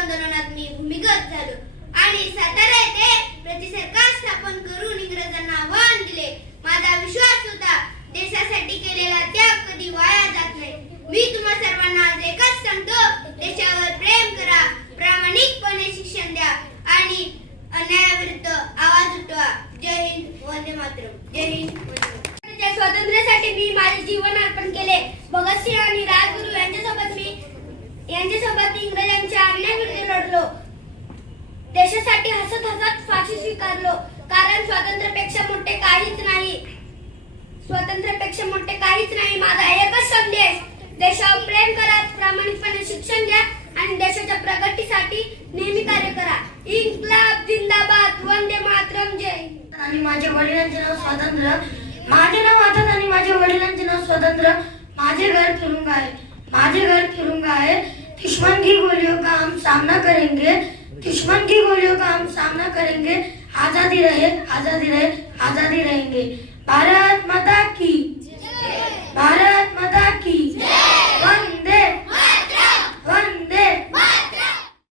आंदोलनात मी भूमिगत झालो आणि सातारा येथे प्रतिसरकार स्थापन करून इंग्रजांना आव्हान दिले. माझा विश्वास होता देशासाठी केलेला त्याग कधी वाया जात नाही. मी तुम्हा सर्वांना आज एकच सांगतो, देशावर प्रेम करा, प्रामाणिकपणे शिक्षण द्या आणि अन्यायाविरुद्ध आवाज उठवा. जय हिंद, वंदे मातरम. जय हिंद, वंदे मातरम. स्वातंत्र्यासाठी मी माझे जीवन अर्पण केले. भगतसिंग आणि राजगुरू यांच्यासोबत इंग्रजांच्या अन्यायाविरुद्ध लढलो. देशासाठी हसत हसत फाशी स्वीकारलो. कारण स्वातंत्र्यापेक्षा मोठे काहीच नाही. स्वातंत्र्यापेक्षा मोठे काहीच नाही. माझा एकच संदेश, देशावर प्रेम करा, प्रामाणिकपणे शिक्षण घ्या आणि देशाच्या प्रगतीसाठी नेहमी कार्य करा. इन्क्लाब जिंदाबाद, वंदे मातरम. जय. आणि माझ्या वडिलांचे नाव स्वातंत्र्य. माझे नाव आझाद आणि माझ्या वडिलांचे नाव स्वातंत्र्य. माझे घर फिरूंगा है, माझे घर फिरूंगा है. दुश्मन की गोलियों का हम सामना करेंगे, दुश्मन की गोलियों का हम सामना करेंगे. आजादी रहे, आजादी रहे, आजादी रहेंगे. भारत माता की, भारत